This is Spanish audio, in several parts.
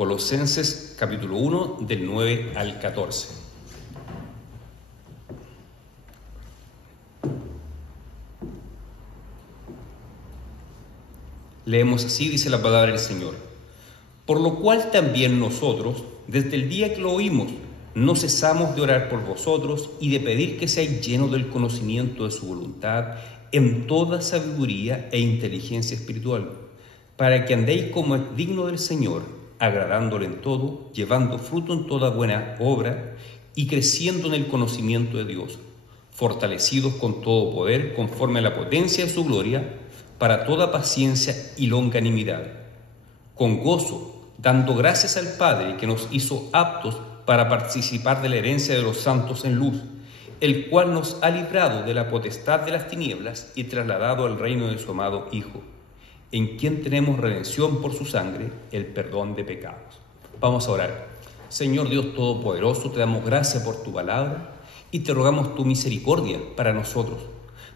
Colosenses capítulo 1, del 9 al 14. Leemos así, dice la palabra del Señor. Por lo cual también nosotros, desde el día que lo oímos, no cesamos de orar por vosotros y de pedir que seáis llenos del conocimiento de su voluntad en toda sabiduría e inteligencia espiritual, para que andéis como es digno del Señor, agradándole en todo, llevando fruto en toda buena obra y creciendo en el conocimiento de Dios, fortalecidos con todo poder conforme a la potencia de su gloria, para toda paciencia y longanimidad, con gozo, dando gracias al Padre que nos hizo aptos para participar de la herencia de los santos en luz, el cual nos ha librado de la potestad de las tinieblas y trasladado al reino de su amado Hijo, en quien tenemos redención por su sangre, el perdón de pecados. Vamos a orar. Señor Dios Todopoderoso, te damos gracias por tu palabra y te rogamos tu misericordia para nosotros,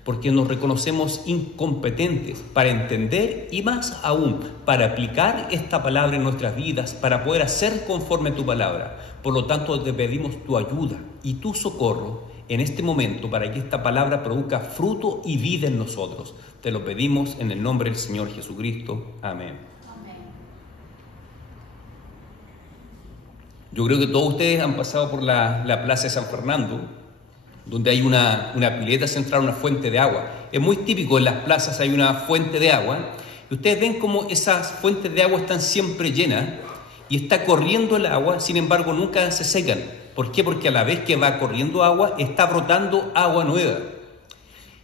porque nos reconocemos incompetentes para entender y más aún para aplicar esta palabra en nuestras vidas, para poder hacer conforme a tu palabra. Por lo tanto, te pedimos tu ayuda y tu socorro en este momento para que esta palabra produzca fruto y vida en nosotros. Te lo pedimos en el nombre del Señor Jesucristo. Amén. Yo creo que todos ustedes han pasado por la Plaza de San Fernando, donde hay una pileta central, una fuente de agua. Es muy típico, en las plazas hay una fuente de agua, y ustedes ven cómo esas fuentes de agua están siempre llenas, y está corriendo el agua, sin embargo nunca se secan. ¿Por qué? Porque a la vez que va corriendo agua, está brotando agua nueva.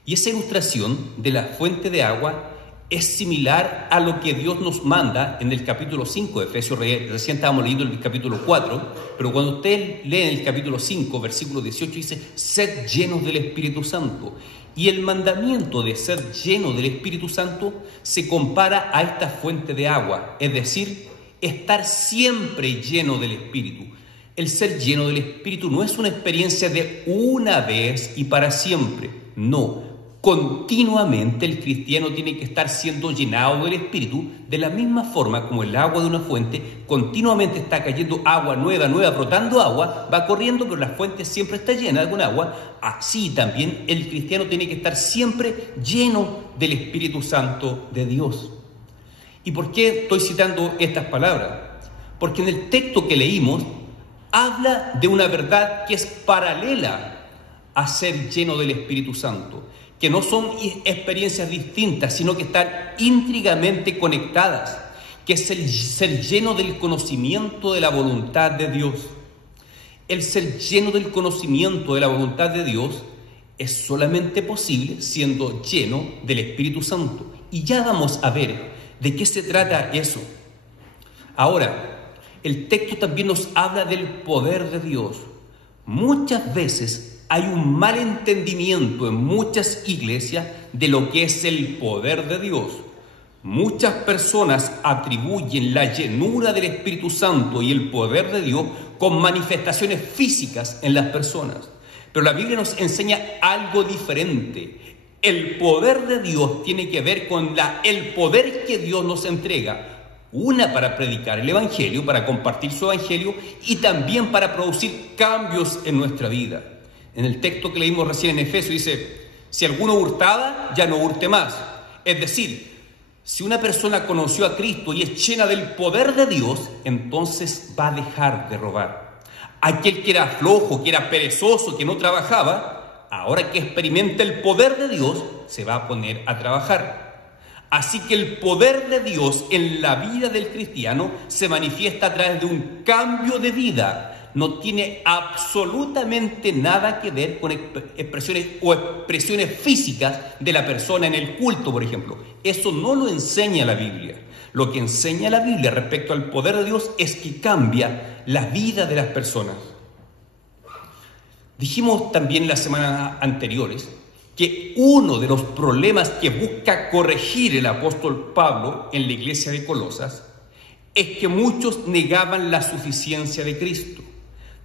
Y esa ilustración de la fuente de agua es similar a lo que Dios nos manda en el capítulo 5 de Efesios. Recién estábamos leyendo el capítulo 4, pero cuando usted lee en el capítulo 5, versículo 18, dice, sed llenos del Espíritu Santo. Y el mandamiento de ser lleno del Espíritu Santo se compara a esta fuente de agua, es decir, estar siempre lleno del Espíritu. El ser lleno del Espíritu no es una experiencia de una vez y para siempre, no. Continuamente el cristiano tiene que estar siendo llenado del Espíritu, de la misma forma como el agua de una fuente continuamente está cayendo agua nueva, brotando agua, va corriendo, pero la fuente siempre está llena con agua. Así también el cristiano tiene que estar siempre lleno del Espíritu Santo de Dios. ¿Y por qué estoy citando estas palabras? Porque en el texto que leímos habla de una verdad que es paralela a ser lleno del Espíritu Santo, que no son experiencias distintas, sino que están íntrigamente conectadas, que es el ser lleno del conocimiento de la voluntad de Dios. El ser lleno del conocimiento de la voluntad de Dios es solamente posible siendo lleno del Espíritu Santo. Y ya vamos a ver de qué se trata eso. Ahora, el texto también nos habla del poder de Dios. Muchas veces hay un mal entendimiento en muchas iglesias de lo que es el poder de Dios. Muchas personas atribuyen la llenura del Espíritu Santo y el poder de Dios con manifestaciones físicas en las personas. Pero la Biblia nos enseña algo diferente. El poder de Dios tiene que ver con el poder que Dios nos entrega. Una para predicar el Evangelio, para compartir su Evangelio y también para producir cambios en nuestra vida. En el texto que leímos recién en Efesios dice, si alguno hurtaba, ya no hurte más. Es decir, si una persona conoció a Cristo y es llena del poder de Dios, entonces va a dejar de robar. Aquel que era flojo, que era perezoso, que no trabajaba, ahora que experimenta el poder de Dios, se va a poner a trabajar. Así que el poder de Dios en la vida del cristiano se manifiesta a través de un cambio de vida. No tiene absolutamente nada que ver con expresiones físicas de la persona en el culto, por ejemplo. Eso no lo enseña la Biblia. Lo que enseña la Biblia respecto al poder de Dios es que cambia la vida de las personas. Dijimos también las semanas anteriores que uno de los problemas que busca corregir el apóstol Pablo en la iglesia de Colosas es que muchos negaban la suficiencia de Cristo.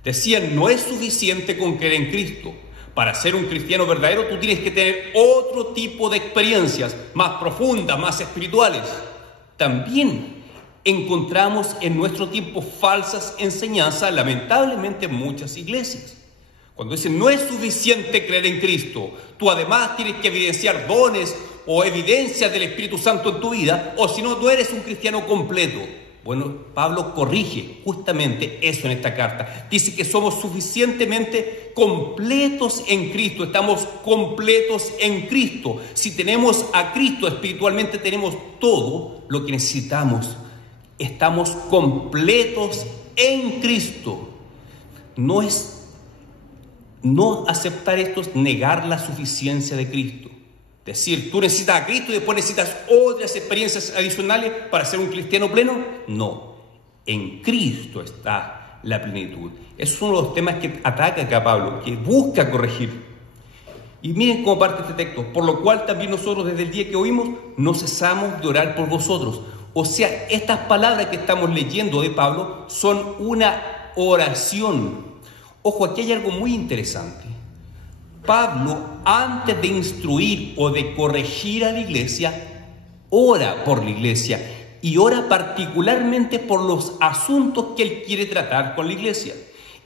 Decían, no es suficiente con creer en Cristo. Para ser un cristiano verdadero tú tienes que tener otro tipo de experiencias más profundas, más espirituales. También encontramos en nuestro tiempo falsas enseñanzas, lamentablemente en muchas iglesias. Cuando dicen, no es suficiente creer en Cristo, tú además tienes que evidenciar dones o evidencias del Espíritu Santo en tu vida, o si no, no eres un cristiano completo. Bueno, Pablo corrige justamente eso en esta carta. Dice que somos suficientemente completos en Cristo, estamos completos en Cristo. Si tenemos a Cristo espiritualmente, tenemos todo lo que necesitamos. Estamos completos en Cristo. No aceptar esto es negar la suficiencia de Cristo. Decir, tú necesitas a Cristo y después necesitas otras experiencias adicionales para ser un cristiano pleno. No, en Cristo está la plenitud. Esos son los temas que ataca acá Pablo, que busca corregir. Y miren cómo parte este texto, por lo cual también nosotros desde el día que oímos no cesamos de orar por vosotros. O sea, estas palabras que estamos leyendo de Pablo son una oración. Ojo, aquí hay algo muy interesante. Pablo, antes de instruir o de corregir a la iglesia, ora por la iglesia y ora particularmente por los asuntos que él quiere tratar con la iglesia.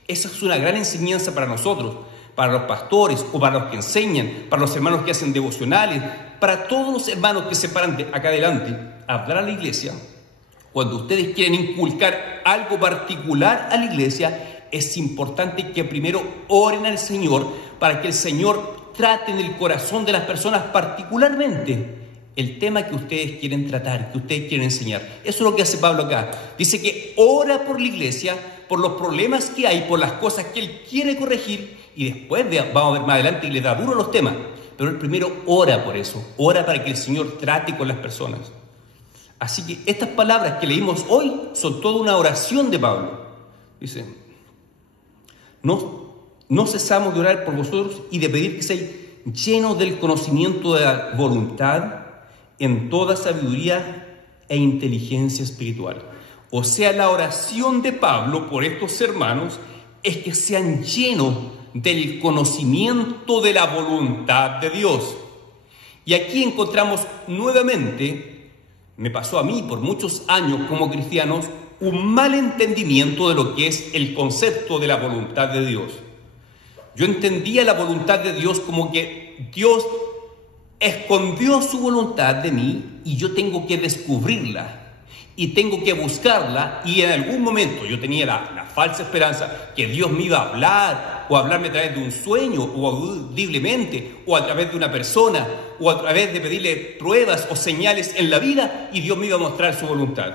Esa es una gran enseñanza para nosotros, para los pastores o para los que enseñan, para los hermanos que hacen devocionales, para todos los hermanos que se paran de acá adelante a hablar a la iglesia. Cuando ustedes quieren inculcar algo particular a la iglesia, es importante que primero oren al Señor para que el Señor trate en el corazón de las personas particularmente el tema que ustedes quieren tratar, que ustedes quieren enseñar. Eso es lo que hace Pablo acá. Dice que ora por la iglesia, por los problemas que hay, por las cosas que él quiere corregir, y después vamos a ver más adelante y le da duro los temas. Pero él primero ora por eso, ora para que el Señor trate con las personas. Así que estas palabras que leímos hoy son toda una oración de Pablo. Dice, no cesamos de orar por vosotros y de pedir que seáis llenos del conocimiento de la voluntad en toda sabiduría e inteligencia espiritual. O sea, la oración de Pablo por estos hermanos es que sean llenos del conocimiento de la voluntad de Dios. Y aquí encontramos nuevamente, me pasó a mí por muchos años como cristianos, un mal entendimiento de lo que es el concepto de la voluntad de Dios. Yo entendía la voluntad de Dios como que Dios escondió su voluntad de mí y yo tengo que descubrirla y tengo que buscarla, y en algún momento yo tenía la falsa esperanza que Dios me iba a hablar o a hablarme a través de un sueño o audiblemente o a través de una persona o a través de pedirle pruebas o señales en la vida y Dios me iba a mostrar su voluntad.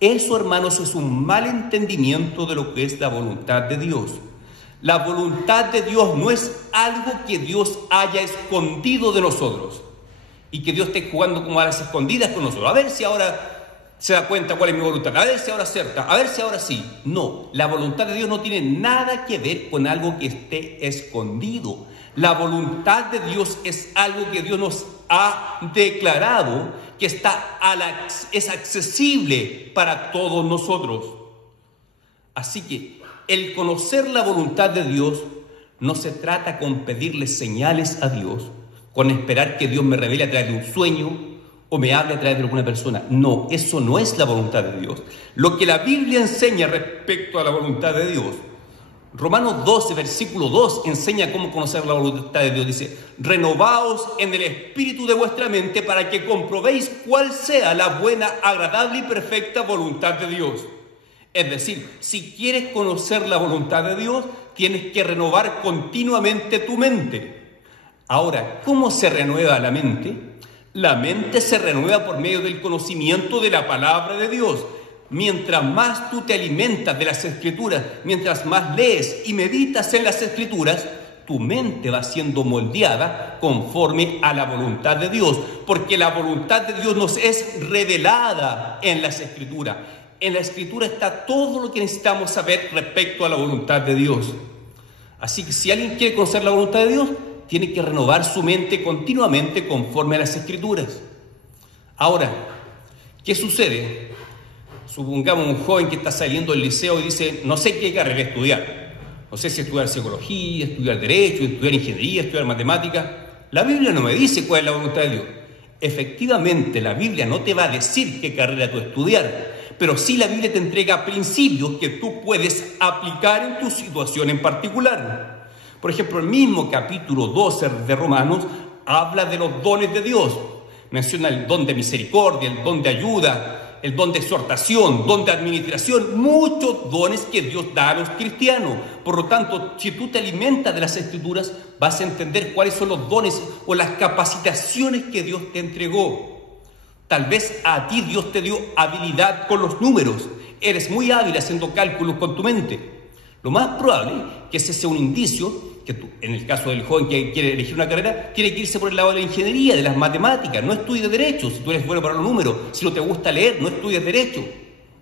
Eso, hermanos, es un mal entendimiento de lo que es la voluntad de Dios. La voluntad de Dios no es algo que Dios haya escondido de nosotros y que Dios esté jugando como a las escondidas con nosotros. A ver si ahora se da cuenta cuál es mi voluntad, a ver si ahora acerta, a ver si ahora sí. No, la voluntad de Dios no tiene nada que ver con algo que esté escondido. La voluntad de Dios es algo que Dios nos ha declarado, que es accesible para todos nosotros. Así que el conocer la voluntad de Dios no se trata con pedirle señales a Dios, con esperar que Dios me revele a través de un sueño o me hable a través de alguna persona. No, eso no es la voluntad de Dios. Lo que la Biblia enseña respecto a la voluntad de Dios, Romanos 12, versículo 2, enseña cómo conocer la voluntad de Dios. Dice, renovaos en el espíritu de vuestra mente para que comprobéis cuál sea la buena, agradable y perfecta voluntad de Dios. Es decir, si quieres conocer la voluntad de Dios, tienes que renovar continuamente tu mente. Ahora, ¿cómo se renueva la mente? La mente se renueva por medio del conocimiento de la palabra de Dios. Mientras más tú te alimentas de las Escrituras, mientras más lees y meditas en las Escrituras, tu mente va siendo moldeada conforme a la voluntad de Dios, porque la voluntad de Dios nos es revelada en las Escrituras. En la Escritura está todo lo que necesitamos saber respecto a la voluntad de Dios. Así que si alguien quiere conocer la voluntad de Dios, tiene que renovar su mente continuamente conforme a las Escrituras. Ahora, ¿qué sucede? Supongamos un joven que está saliendo del liceo y dice, no sé qué carrera estudiar. No sé si estudiar psicología, estudiar derecho, estudiar ingeniería, estudiar matemática. La Biblia no me dice cuál es la voluntad de Dios. Efectivamente, la Biblia no te va a decir qué carrera tú estudiar, pero sí la Biblia te entrega principios que tú puedes aplicar en tu situación en particular. Por ejemplo, el mismo capítulo 12 de Romanos habla de los dones de Dios. Menciona el don de misericordia, el don de ayuda, el don de exhortación, don de administración, muchos dones que Dios da a los cristianos. Por lo tanto, si tú te alimentas de las Escrituras, vas a entender cuáles son los dones o las capacitaciones que Dios te entregó. Tal vez a ti Dios te dio habilidad con los números. Eres muy hábil haciendo cálculos con tu mente. Lo más probable es que ese sea un indicio que tú, en el caso del joven que quiere elegir una carrera, tiene que irse por el lado de la ingeniería, de las matemáticas. No estudies derecho si tú eres bueno para los números. Si no te gusta leer, no estudies derecho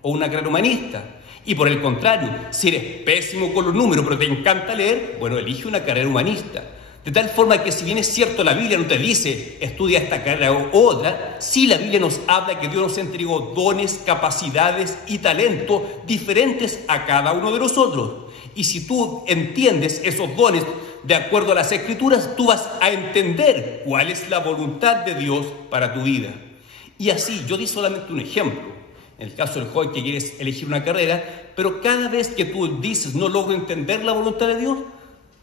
o una carrera humanista. Y por el contrario, si eres pésimo con los números pero te encanta leer, bueno, elige una carrera humanista. De tal forma que si bien es cierto la Biblia no te dice estudia esta carrera u otra, sí la Biblia nos habla que Dios nos entregó dones, capacidades y talentos diferentes a cada uno de nosotros. Y si tú entiendes esos dones de acuerdo a las Escrituras, tú vas a entender cuál es la voluntad de Dios para tu vida. Y así, yo di solamente un ejemplo, en el caso del joven que quieres elegir una carrera, pero cada vez que tú dices no logro entender la voluntad de Dios,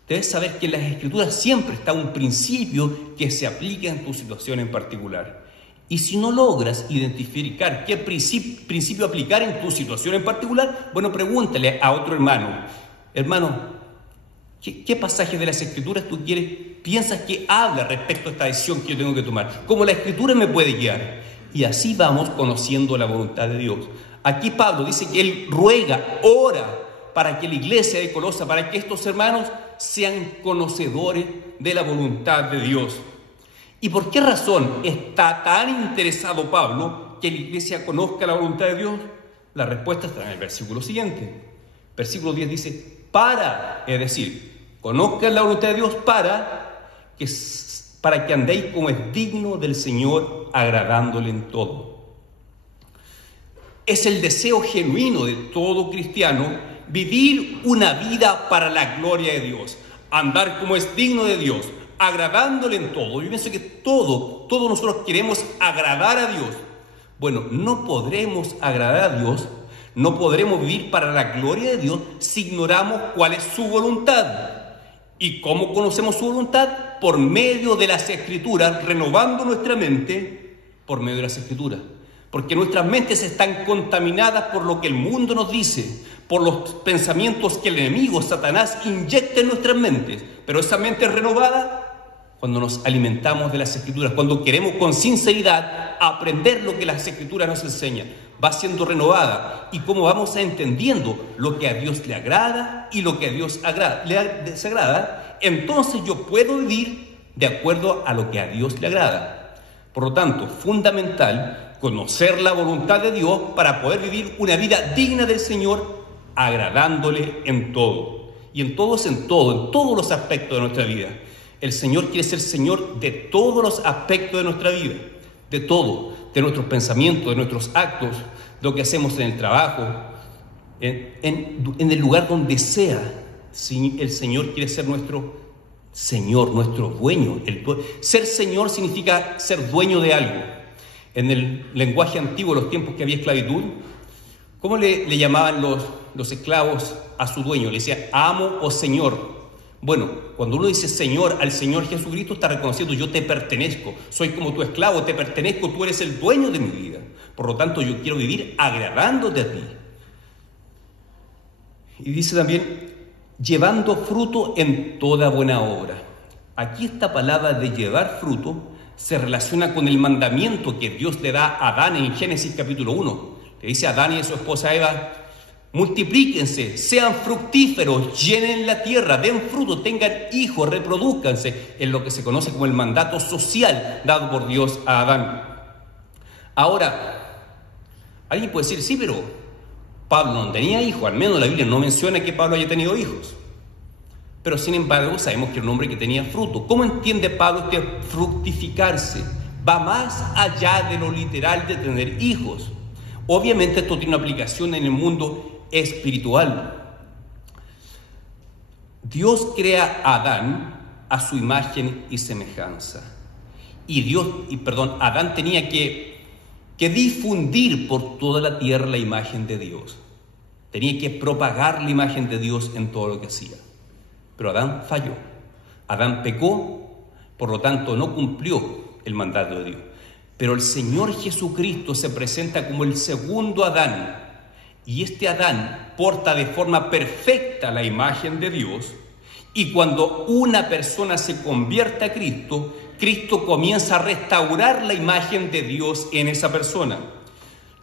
debes saber que en las Escrituras siempre está un principio que se aplica en tu situación en particular. Y si no logras identificar qué principio aplicar en tu situación en particular, bueno, pregúntale a otro hermano. Hermano, ¿qué pasajes de las Escrituras tú piensas que habla respecto a esta decisión que yo tengo que tomar? ¿Cómo la Escritura me puede guiar? Y así vamos conociendo la voluntad de Dios. Aquí Pablo dice que él ruega, ora, para que la iglesia de Colosas, para que estos hermanos sean conocedores de la voluntad de Dios. ¿Y por qué razón está tan interesado Pablo que la iglesia conozca la voluntad de Dios? La respuesta está en el versículo siguiente. Versículo 10 dice, es decir, conozcan la voluntad de Dios para que andéis como es digno del Señor, agradándole en todo. Es el deseo genuino de todo cristiano vivir una vida para la gloria de Dios, andar como es digno de Dios, agradándole en todo. Yo pienso que todos nosotros queremos agradar a Dios. Bueno, no podremos agradar a Dios, no podremos vivir para la gloria de Dios si ignoramos cuál es su voluntad. ¿Y cómo conocemos su voluntad? Por medio de las Escrituras, renovando nuestra mente por medio de las Escrituras. Porque nuestras mentes están contaminadas por lo que el mundo nos dice, por los pensamientos que el enemigo, Satanás, inyecta en nuestras mentes. Pero esa mente es renovada cuando nos alimentamos de las Escrituras, cuando queremos con sinceridad aprender lo que las Escrituras nos enseñan. Va siendo renovada y cómo vamos entendiendo lo que a Dios le agrada y lo que a Dios le desagrada, entonces yo puedo vivir de acuerdo a lo que a Dios le agrada. Por lo tanto, fundamental conocer la voluntad de Dios para poder vivir una vida digna del Señor, agradándole en todo. Y en todo, en todos los aspectos de nuestra vida. El Señor quiere ser Señor de todos los aspectos de nuestra vida, de todo, de nuestros pensamientos, de nuestros actos, de lo que hacemos en el trabajo, en el lugar donde sea. Si el Señor quiere ser nuestro Señor, nuestro dueño. Ser Señor significa ser dueño de algo. En el lenguaje antiguo, los tiempos que había esclavitud, ¿cómo le llamaban los esclavos a su dueño? Le decían amo o Señor. Bueno, cuando uno dice Señor al Señor Jesucristo, está reconociendo yo te pertenezco, soy como tu esclavo, te pertenezco, tú eres el dueño de mi vida. Por lo tanto, yo quiero vivir agradándote a ti. Y dice también, llevando fruto en toda buena obra. Aquí esta palabra de llevar fruto se relaciona con el mandamiento que Dios le da a Adán en Génesis capítulo 1. Le dice a Adán y a su esposa Eva, multiplíquense, sean fructíferos, llenen la tierra, den fruto, tengan hijos, reproduzcanse, en lo que se conoce como el mandato social dado por Dios a Adán. Ahora, alguien puede decir, sí, pero Pablo no tenía hijos, al menos la Biblia no menciona que Pablo haya tenido hijos. Pero sin embargo sabemos que era un hombre que tenía fruto. ¿Cómo entiende Pablo este fructificarse? Va más allá de lo literal de tener hijos. Obviamente esto tiene una aplicación en el mundo espiritual. Dios crea a Adán a su imagen y semejanza. Adán tenía que que difundir por toda la tierra la imagen de Dios. Tenía que propagar la imagen de Dios en todo lo que hacía. Pero Adán falló. Adán pecó, por lo tanto no cumplió el mandato de Dios. Pero el Señor Jesucristo se presenta como el segundo Adán. Y este Adán porta de forma perfecta la imagen de Dios. Y cuando una persona se convierte a Cristo, Cristo comienza a restaurar la imagen de Dios en esa persona.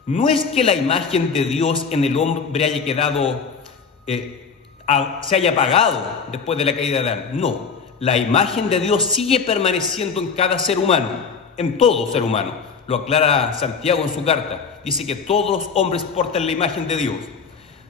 No es que la imagen de Dios en el hombre haya quedado, se haya apagado después de la caída de Adán. No, la imagen de Dios sigue permaneciendo en cada ser humano, en todo ser humano. Lo aclara Santiago en su carta. Dice que todos los hombres portan la imagen de Dios.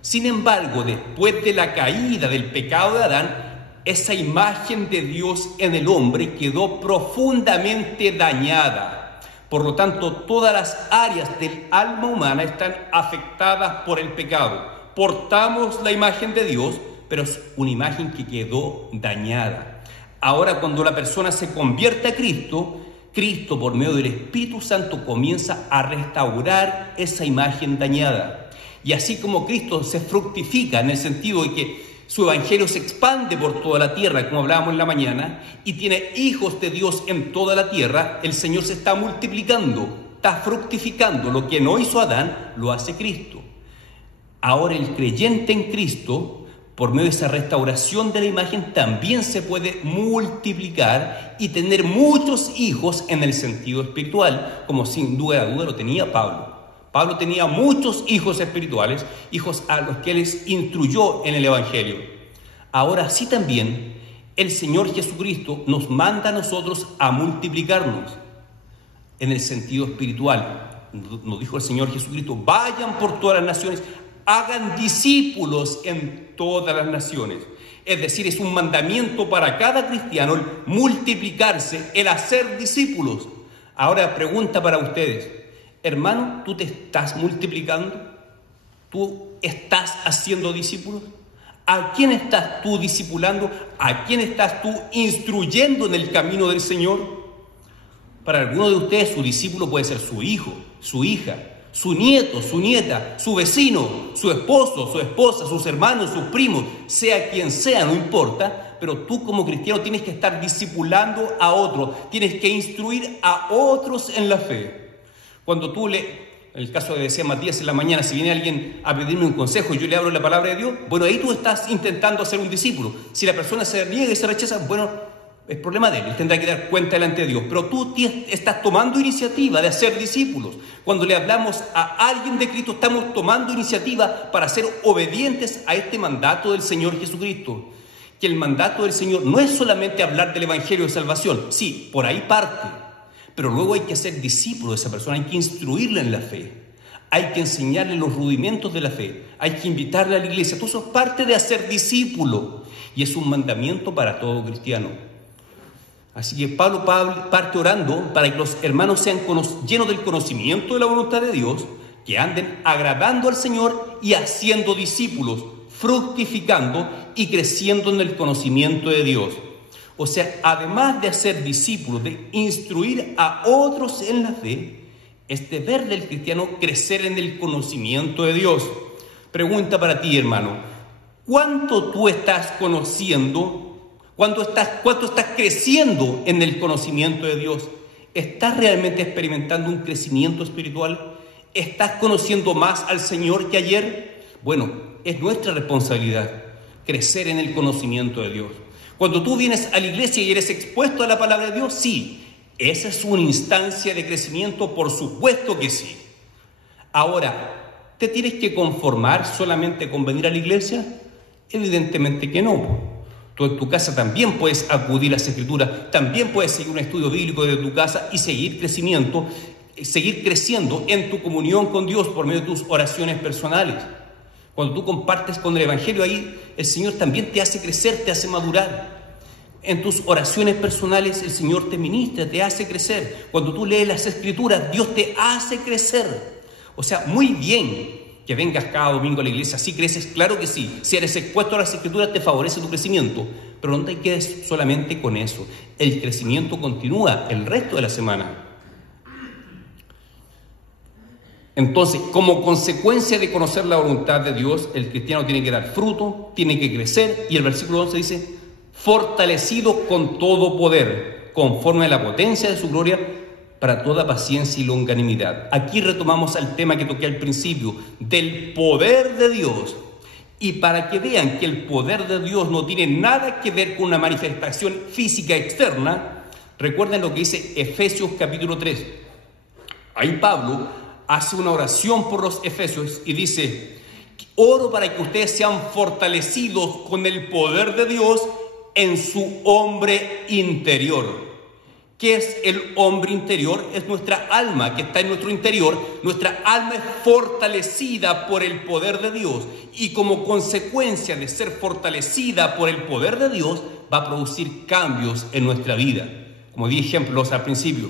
Sin embargo, después de la caída del pecado de Adán, esa imagen de Dios en el hombre quedó profundamente dañada. Por lo tanto, todas las áreas del alma humana están afectadas por el pecado. Portamos la imagen de Dios, pero es una imagen que quedó dañada. Ahora, cuando la persona se convierte a Cristo, Cristo, por medio del Espíritu Santo, comienza a restaurar esa imagen dañada. Y así como Cristo se fructifica en el sentido de que su evangelio se expande por toda la tierra, como hablábamos en la mañana, y tiene hijos de Dios en toda la tierra, el Señor se está multiplicando, está fructificando. Lo que no hizo Adán, lo hace Cristo. Ahora el creyente en Cristo, por medio de esa restauración de la imagen, también se puede multiplicar y tener muchos hijos en el sentido espiritual, como sin duda lo tenía Pablo. Pablo tenía muchos hijos espirituales, hijos a los que él les instruyó en el Evangelio. Ahora sí también el Señor Jesucristo nos manda a nosotros a multiplicarnos en el sentido espiritual. Nos dijo el Señor Jesucristo: vayan por todas las naciones, hagan discípulos en todas las naciones. Es decir, es un mandamiento para cada cristiano el multiplicarse, el hacer discípulos. Ahora pregunta para ustedes: hermano, ¿tú te estás multiplicando? ¿Tú estás haciendo discípulos? ¿A quién estás tú discipulando? ¿A quién estás tú instruyendo en el camino del Señor? Para algunos de ustedes su discípulo puede ser su hijo, su hija, su nieto, su nieta, su vecino, su esposo, su esposa, sus hermanos, sus primos, sea quien sea, no importa. Pero tú como cristiano tienes que estar discipulando a otros, tienes que instruir a otros en la fe. Cuando tú en el caso que decía Matías en la mañana, si viene alguien a pedirme un consejo y yo le hablo la palabra de Dios, bueno, ahí tú estás intentando hacer un discípulo. Si la persona se niega y se rechaza, bueno, es problema de él tendrá que dar cuenta delante de Dios. Pero tú estás tomando iniciativa de hacer discípulos. Cuando le hablamos a alguien de Cristo, estamos tomando iniciativa para ser obedientes a este mandato del Señor Jesucristo. Que el mandato del Señor no es solamente hablar del Evangelio de salvación, sí, por ahí parte. Pero luego hay que ser discípulo de esa persona, hay que instruirla en la fe, hay que enseñarle los rudimentos de la fe, hay que invitarle a la iglesia. Todo eso es parte de hacer discípulo y es un mandamiento para todo cristiano. Así que Pablo parte orando para que los hermanos sean llenos del conocimiento de la voluntad de Dios, que anden agradando al Señor y haciendo discípulos, fructificando y creciendo en el conocimiento de Dios. O sea, además de hacer discípulos, de instruir a otros en la fe, es deber del cristiano crecer en el conocimiento de Dios. Pregunta para ti, hermano: ¿cuánto tú estás conociendo? ¿Cuánto estás creciendo en el conocimiento de Dios? ¿Estás realmente experimentando un crecimiento espiritual? ¿Estás conociendo más al Señor que ayer? Bueno, es nuestra responsabilidad crecer en el conocimiento de Dios. Cuando tú vienes a la iglesia y eres expuesto a la palabra de Dios, sí, esa es una instancia de crecimiento, por supuesto que sí. Ahora, ¿te tienes que conformar solamente con venir a la iglesia? Evidentemente que no. Tú en tu casa también puedes acudir a las Escrituras, también puedes seguir un estudio bíblico desde tu casa y seguir creciendo en tu comunión con Dios por medio de tus oraciones personales. Cuando tú compartes con el Evangelio, ahí el Señor también te hace crecer, te hace madurar. En tus oraciones personales el Señor te ministra, te hace crecer. Cuando tú lees las Escrituras, Dios te hace crecer. O sea, muy bien que vengas cada domingo a la iglesia, si creces, claro que sí. Si eres expuesto a las Escrituras, te favorece tu crecimiento. Pero no te quedes solamente con eso. El crecimiento continúa el resto de la semana. Entonces, como consecuencia de conocer la voluntad de Dios, el cristiano tiene que dar fruto, tiene que crecer, y el versículo 11 dice, fortalecido con todo poder, conforme a la potencia de su gloria, para toda paciencia y longanimidad. Aquí retomamos el tema que toqué al principio, del poder de Dios. Y para que vean que el poder de Dios no tiene nada que ver con una manifestación física externa, recuerden lo que dice Efesios capítulo 3. Ahí Pablo hace una oración por los efesios y dice, oro para que ustedes sean fortalecidos con el poder de Dios en su hombre interior. ¿Qué es el hombre interior? Es nuestra alma que está en nuestro interior. Nuestra alma es fortalecida por el poder de Dios. Y como consecuencia de ser fortalecida por el poder de Dios, va a producir cambios en nuestra vida. Como di ejemplos al principio.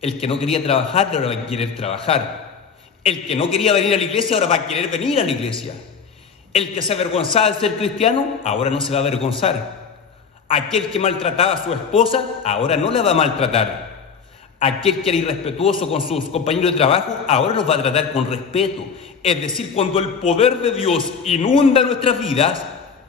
El que no quería trabajar, ahora va a querer trabajar. El que no quería venir a la iglesia, ahora va a querer venir a la iglesia. El que se avergonzaba de ser cristiano, ahora no se va a avergonzar. Aquel que maltrataba a su esposa, ahora no la va a maltratar. Aquel que era irrespetuoso con sus compañeros de trabajo, ahora los va a tratar con respeto. Es decir, cuando el poder de Dios inunda nuestras vidas,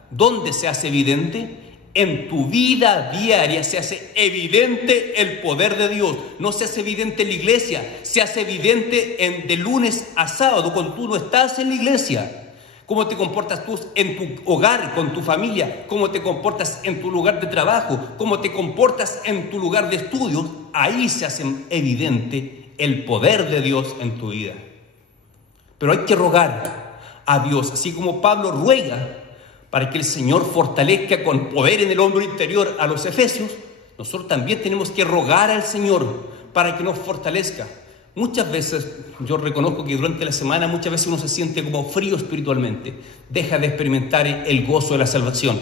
¿dónde se hace evidente? En tu vida diaria se hace evidente el poder de Dios. No se hace evidente en la iglesia, se hace evidente de lunes a sábado, cuando tú no estás en la iglesia. Cómo te comportas tú en tu hogar, con tu familia, cómo te comportas en tu lugar de trabajo, cómo te comportas en tu lugar de estudios, ahí se hace evidente el poder de Dios en tu vida. Pero hay que rogar a Dios, así como Pablo ruega para que el Señor fortalezca con poder en el hombre interior a los efesios, nosotros también tenemos que rogar al Señor para que nos fortalezca. Muchas veces, yo reconozco que durante la semana muchas veces uno se siente como frío espiritualmente, deja de experimentar el gozo de la salvación,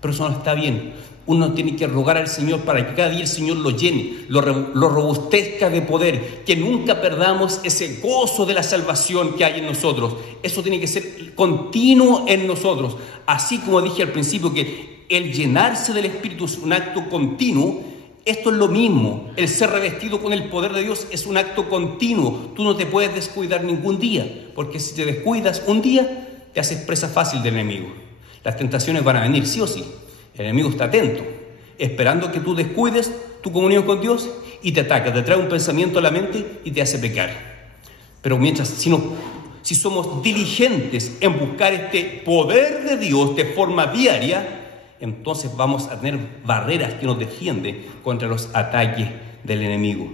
pero eso no está bien. Uno tiene que rogar al Señor para que cada día el Señor lo llene, lo robustezca de poder, que nunca perdamos ese gozo de la salvación que hay en nosotros. Eso tiene que ser continuo en nosotros, así como dije al principio que el llenarse del Espíritu es un acto continuo. Esto es lo mismo, el ser revestido con el poder de Dios es un acto continuo. Tú no te puedes descuidar ningún día, porque si te descuidas un día, te haces presa fácil del enemigo. Las tentaciones van a venir sí o sí. El enemigo está atento, esperando que tú descuides tu comunión con Dios y te ataca, te trae un pensamiento a la mente y te hace pecar. Pero si somos diligentes en buscar este poder de Dios de forma diaria, entonces vamos a tener barreras que nos defienden contra los ataques del enemigo.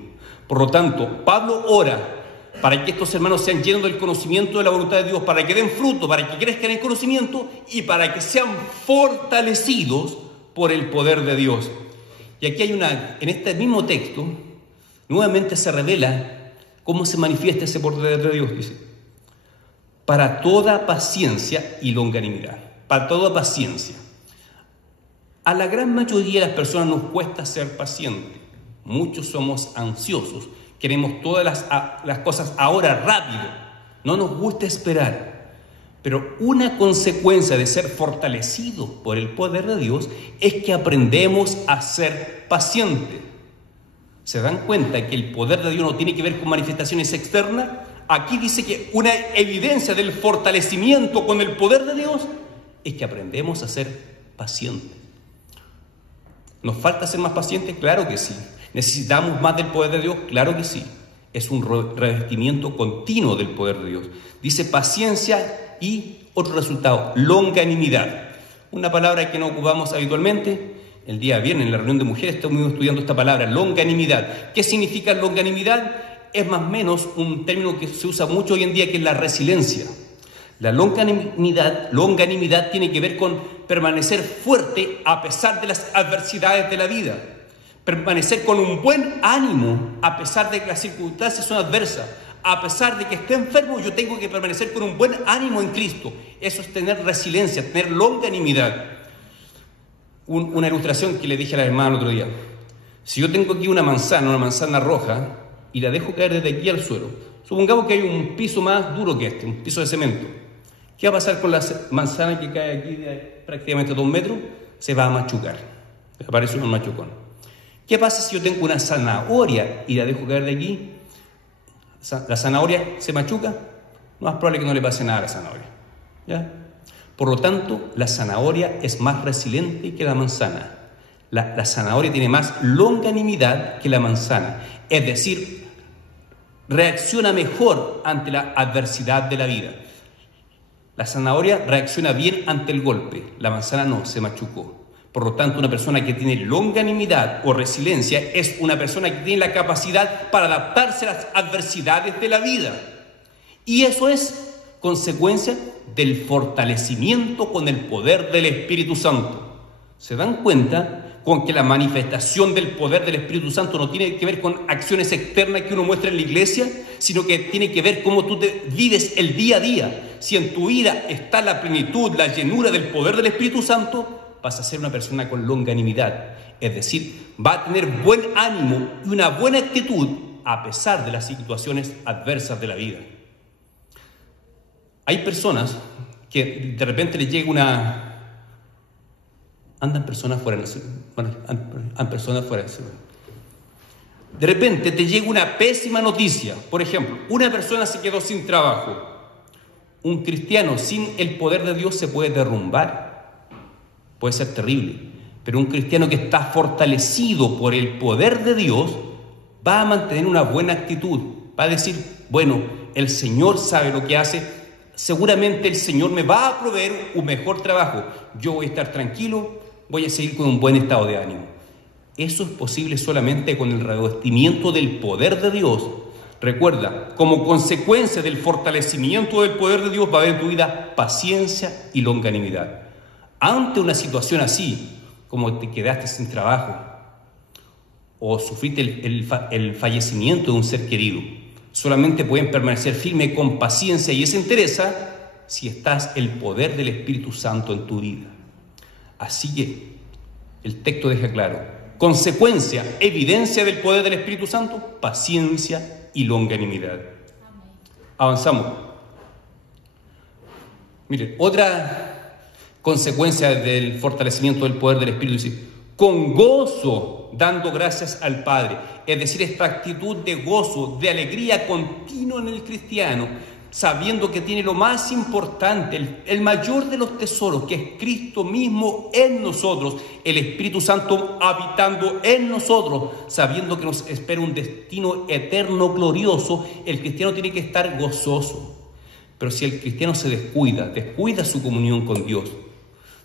Por lo tanto, Pablo ora para que estos hermanos sean llenos del conocimiento de la voluntad de Dios, para que den fruto, para que crezcan en conocimiento y para que sean fortalecidos por el poder de Dios. Y aquí en este mismo texto, nuevamente se revela cómo se manifiesta ese poder de Dios, dice, para toda paciencia y longanimidad, para toda paciencia. A la gran mayoría de las personas nos cuesta ser pacientes. Muchos somos ansiosos. Queremos todas las cosas ahora, rápido. No nos gusta esperar. Pero una consecuencia de ser fortalecidos por el poder de Dios es que aprendemos a ser pacientes. ¿Se dan cuenta que el poder de Dios no tiene que ver con manifestaciones externas? Aquí dice que una evidencia del fortalecimiento con el poder de Dios es que aprendemos a ser pacientes. ¿Nos falta ser más pacientes? Claro que sí. ¿Necesitamos más del poder de Dios? Claro que sí. Es un revestimiento continuo del poder de Dios. Dice paciencia y otro resultado, longanimidad. Una palabra que no ocupamos habitualmente. El día viernes en la reunión de mujeres estamos estudiando esta palabra, longanimidad. ¿Qué significa longanimidad? Es más o menos un término que se usa mucho hoy en día, que es la resiliencia. La longanimidad tiene que ver con permanecer fuerte a pesar de las adversidades de la vida. Permanecer con un buen ánimo a pesar de que las circunstancias son adversas. A pesar de que esté enfermo, yo tengo que permanecer con un buen ánimo en Cristo. Eso es tener resiliencia, tener longanimidad. Una ilustración que le dije a la hermana el otro día. Si yo tengo aquí una manzana roja, y la dejo caer desde aquí al suelo, supongamos que hay un piso más duro que este, un piso de cemento. ¿Qué va a pasar con la manzana que cae aquí de prácticamente 2 metros? Se va a machucar. Aparece un machucón. ¿Qué pasa si yo tengo una zanahoria y la dejo caer de aquí? La zanahoria se machuca, no es probable que no le pase nada a la zanahoria, ¿ya? Por lo tanto, la zanahoria es más resiliente que la manzana. La zanahoria tiene más longanimidad que la manzana. Es decir, reacciona mejor ante la adversidad de la vida. La zanahoria reacciona bien ante el golpe, la manzana no, se machucó. Por lo tanto, una persona que tiene longanimidad o resiliencia es una persona que tiene la capacidad para adaptarse a las adversidades de la vida. Y eso es consecuencia del fortalecimiento con el poder del Espíritu Santo. ¿Se dan cuenta con que la manifestación del poder del Espíritu Santo no tiene que ver con acciones externas que uno muestra en la iglesia, sino que tiene que ver cómo tú te vives el día a día? Si en tu vida está la plenitud, la llenura del poder del Espíritu Santo, vas a ser una persona con longanimidad, es decir, va a tener buen ánimo y una buena actitud a pesar de las situaciones adversas de la vida. Hay personas que de repente les llega andan personas fuera de la ciudad. Andan personas fuera de la ciudad. De repente te llega una pésima noticia. Por ejemplo, una persona se quedó sin trabajo. Un cristiano sin el poder de Dios se puede derrumbar. Puede ser terrible, pero un cristiano que está fortalecido por el poder de Dios va a mantener una buena actitud, va a decir, bueno, el Señor sabe lo que hace, seguramente el Señor me va a proveer un mejor trabajo, yo voy a estar tranquilo, voy a seguir con un buen estado de ánimo. Eso es posible solamente con el revestimiento del poder de Dios. Recuerda, como consecuencia del fortalecimiento del poder de Dios va a haber en tu vida paciencia y longanimidad. Ante una situación así, como te quedaste sin trabajo o sufriste el fallecimiento de un ser querido, solamente pueden permanecer firme con paciencia y esa entereza si estás el poder del Espíritu Santo en tu vida. Así que el texto deja claro, consecuencia, evidencia del poder del Espíritu Santo, paciencia y longanimidad. Avanzamos. Miren, otra consecuencia del fortalecimiento del poder del Espíritu, dice, con gozo, dando gracias al Padre. Es decir, esta actitud de gozo, de alegría continua en el cristiano, sabiendo que tiene lo más importante, el mayor de los tesoros, que es Cristo mismo en nosotros, el Espíritu Santo habitando en nosotros, sabiendo que nos espera un destino eterno, glorioso. El cristiano tiene que estar gozoso. Pero si el cristiano se descuida su comunión con Dios,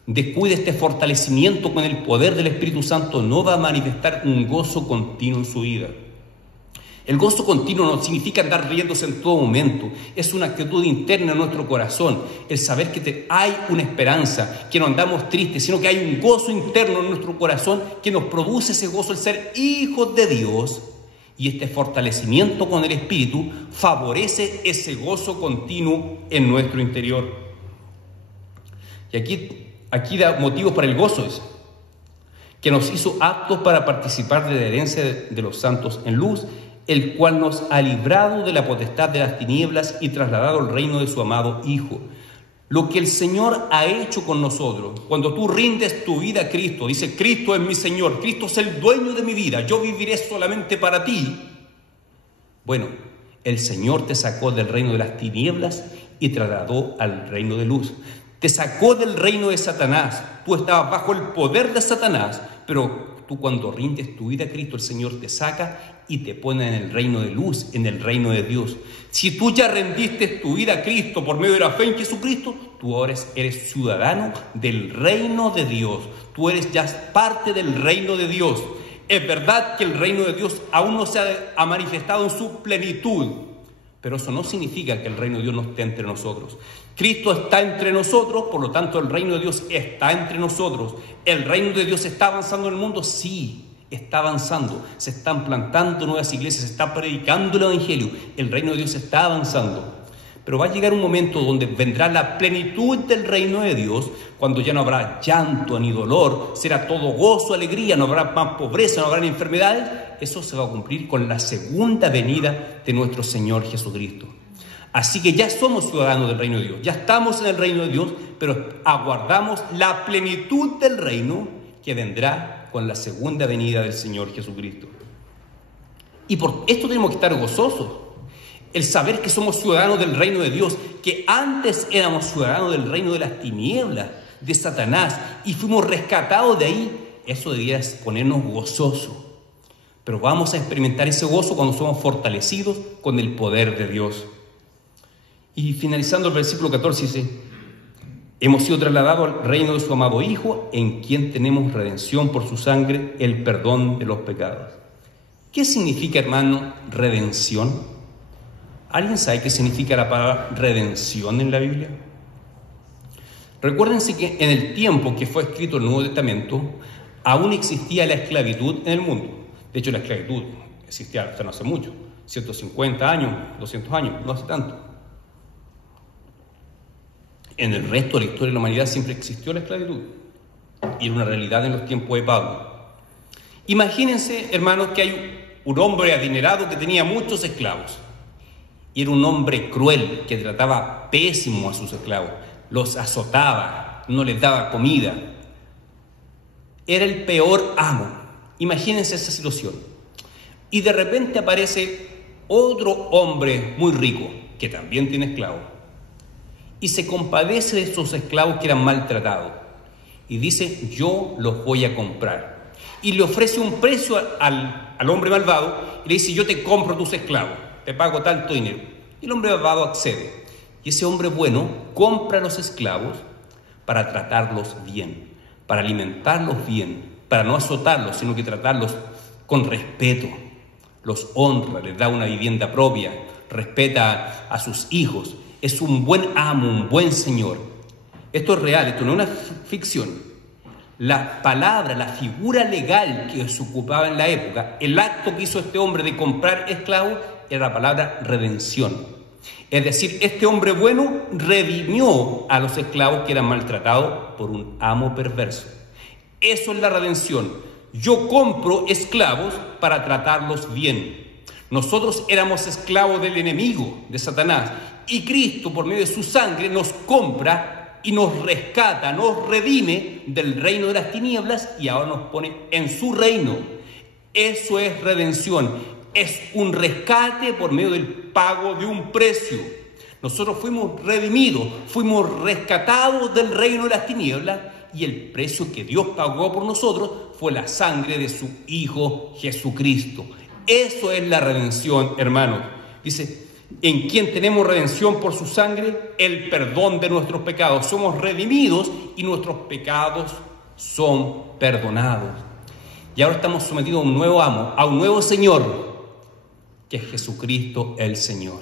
descuida este fortalecimiento con el poder del Espíritu Santo, no va a manifestar un gozo continuo en su vida. El gozo continuo no significa andar riéndose en todo momento, es una actitud interna en nuestro corazón, el saber que hay una esperanza, que no andamos tristes, sino que hay un gozo interno en nuestro corazón que nos produce ese gozo, el ser hijos de Dios. Y este fortalecimiento con el Espíritu favorece ese gozo continuo en nuestro interior. Y aquí da motivos para el gozo, que nos hizo aptos para participar de la herencia de los santos en luz, el cual nos ha librado de la potestad de las tinieblas y trasladado al reino de su amado Hijo. Lo que el Señor ha hecho con nosotros, cuando tú rindes tu vida a Cristo, dice, Cristo es mi Señor, Cristo es el dueño de mi vida, yo viviré solamente para ti. Bueno, el Señor te sacó del reino de las tinieblas y trasladó al reino de luz. Te sacó del reino de Satanás. Tú estabas bajo el poder de Satanás, pero tú cuando rindes tu vida a Cristo, el Señor te saca y te pone en el reino de luz, en el reino de Dios. Si tú ya rendiste tu vida a Cristo por medio de la fe en Jesucristo, tú ahora eres ciudadano del reino de Dios. Tú eres ya parte del reino de Dios. Es verdad que el reino de Dios aún no se ha manifestado en su plenitud, pero eso no significa que el reino de Dios no esté entre nosotros. Cristo está entre nosotros, por lo tanto el reino de Dios está entre nosotros. ¿El reino de Dios está avanzando en el mundo? Sí, está avanzando. Se están plantando nuevas iglesias, se está predicando el evangelio. El reino de Dios está avanzando. Pero va a llegar un momento donde vendrá la plenitud del reino de Dios, cuando ya no habrá llanto ni dolor, será todo gozo, alegría, no habrá más pobreza, no habrá enfermedades. Eso se va a cumplir con la segunda venida de nuestro Señor Jesucristo. Así que ya somos ciudadanos del reino de Dios, ya estamos en el reino de Dios, pero aguardamos la plenitud del reino que vendrá con la segunda venida del Señor Jesucristo. Y por esto tenemos que estar gozosos. el saber que somos ciudadanos del reino de Dios, que antes éramos ciudadanos del reino de las tinieblas, de Satanás, y fuimos rescatados de ahí, eso debería ponernos gozosos. Pero vamos a experimentar ese gozo cuando somos fortalecidos con el poder de Dios. Y finalizando el versículo 14 dice: hemos sido trasladados al reino de su amado Hijo, en quien tenemos redención por su sangre, el perdón de los pecados. ¿Qué significa, hermano, redención? ¿Alguien sabe qué significa la palabra redención en la Biblia? Recuérdense que en el tiempo que fue escrito el Nuevo Testamento, aún existía la esclavitud en el mundo. De hecho, la esclavitud existía hasta no hace mucho, 150 años, 200 años, no hace tanto. En el resto de la historia de la humanidad siempre existió la esclavitud, y era una realidad en los tiempos de Pablo. Imagínense, hermanos, que hay un hombre adinerado que tenía muchos esclavos, y era un hombre cruel que trataba pésimo a sus esclavos, los azotaba, no les daba comida. Era el peor amo. Imagínense esa situación. Y de repente aparece otro hombre muy rico, que también tiene esclavos, y se compadece de esos esclavos que eran maltratados, y dice: yo los voy a comprar. Y le ofrece un precio al hombre malvado, y le dice: yo te compro tus esclavos, te pago tanto dinero. Y el hombre malvado accede. Y ese hombre bueno compra los esclavos para tratarlos bien, para alimentarlos bien, para no azotarlos, sino que tratarlos con respeto. Los honra, les da una vivienda propia, respeta a sus hijos. Es un buen amo, un buen señor. Esto es real, esto no es una ficción. La palabra, la figura legal que se ocupaba en la época, el acto que hizo este hombre de comprar esclavos, era la palabra redención. Es decir, este hombre bueno redimió a los esclavos que eran maltratados por un amo perverso. Eso es la redención. Yo compro esclavos para tratarlos bien. Nosotros éramos esclavos del enemigo, de Satanás, y Cristo, por medio de su sangre, nos compra y nos rescata, nos redime del reino de las tinieblas y ahora nos pone en su reino. Eso es redención. Es un rescate por medio del pago de un precio. Nosotros fuimos redimidos, fuimos rescatados del reino de las tinieblas, y el precio que Dios pagó por nosotros fue la sangre de su Hijo Jesucristo. Eso es la redención, hermanos. Dice: en quien tenemos redención por su sangre, el perdón de nuestros pecados. Somos redimidos y nuestros pecados son perdonados. Y ahora estamos sometidos a un nuevo amo, a un nuevo Señor, que es Jesucristo el Señor.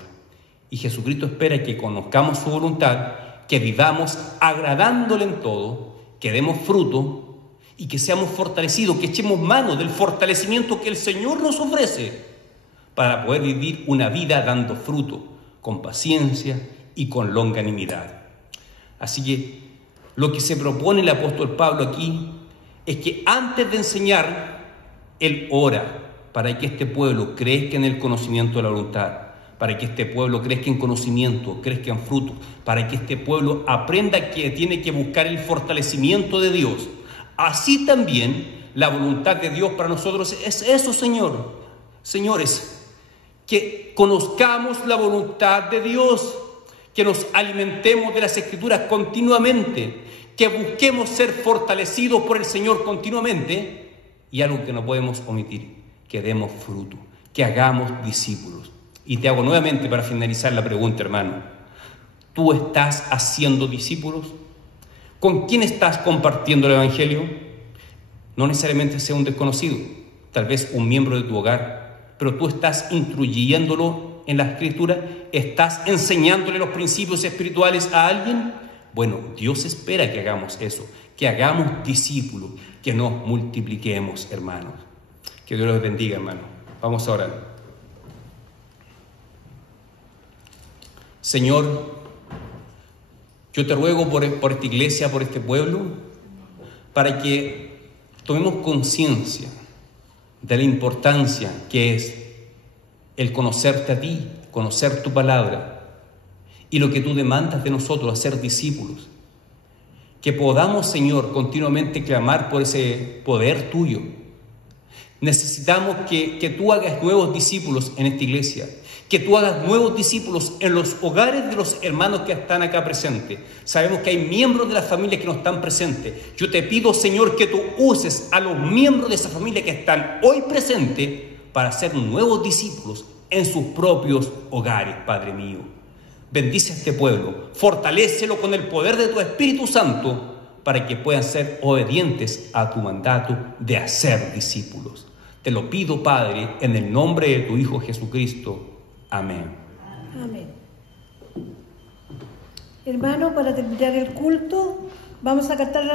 Y Jesucristo espera que conozcamos su voluntad, que vivamos agradándole en todo, que demos fruto y que seamos fortalecidos, que echemos mano del fortalecimiento que el Señor nos ofrece para poder vivir una vida dando fruto, con paciencia y con longanimidad. Así que lo que se propone el apóstol Pablo aquí es que antes de enseñar, él ora para que este pueblo crezca en el conocimiento de la voluntad, para que este pueblo crezca en conocimiento, crezca en fruto, para que este pueblo aprenda que tiene que buscar el fortalecimiento de Dios. Así también la voluntad de Dios para nosotros es eso, señores, que conozcamos la voluntad de Dios, que nos alimentemos de las Escrituras continuamente, que busquemos ser fortalecidos por el Señor continuamente, y algo que no podemos omitir: que demos fruto, que hagamos discípulos. Y te hago nuevamente, para finalizar la pregunta, hermano: ¿tú estás haciendo discípulos? ¿Con quién estás compartiendo el Evangelio? No necesariamente sea un desconocido, tal vez un miembro de tu hogar, pero tú estás instruyéndolo en la Escritura, estás enseñándole los principios espirituales a alguien. Bueno, Dios espera que hagamos eso, que hagamos discípulos, que nos multipliquemos, hermanos. Que Dios los bendiga, hermano. Vamos a orar. Señor, yo te ruego por esta iglesia, por este pueblo, para que tomemos conciencia de la importancia que es el conocerte a ti, conocer tu palabra y lo que tú demandas de nosotros, hacer discípulos. Que podamos, Señor, continuamente clamar por ese poder tuyo. Necesitamos que tú hagas nuevos discípulos en esta iglesia, que tú hagas nuevos discípulos en los hogares de los hermanos que están acá presentes. Sabemos que hay miembros de la familia que no están presentes. Yo te pido, Señor, que tú uses a los miembros de esa familia que están hoy presentes para ser nuevos discípulos en sus propios hogares, Padre mío. Bendice a este pueblo, fortalécelo con el poder de tu Espíritu Santo para que puedan ser obedientes a tu mandato de hacer discípulos. Te lo pido, Padre, en el nombre de tu Hijo Jesucristo. Amén. Amén. Hermano, para terminar el culto, vamos a cantar la